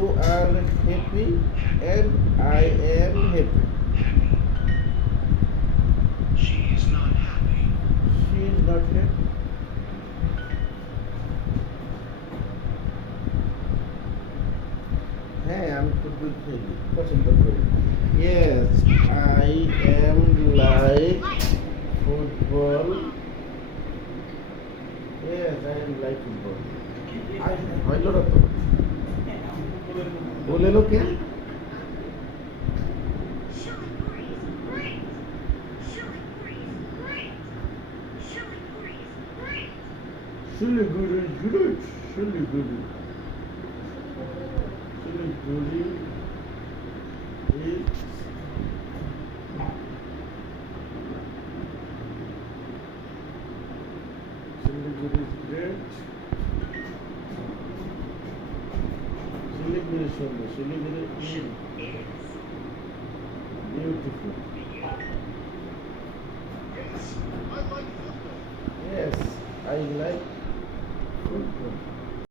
You are happy and I am happy. She's not happy. She is not happy. হ্যাঁ আমি ফুটবল খেলি পছন্দ করি yes I am like football yes I am like football হইল না তো বলে লো কে শিলিগুড়ি গুড়ি শিলিগুড়ি Siliguri is Siliguri is great. Siliguri is sunder. Siliguri is beautiful. Yes, I like football. Yes, I like football.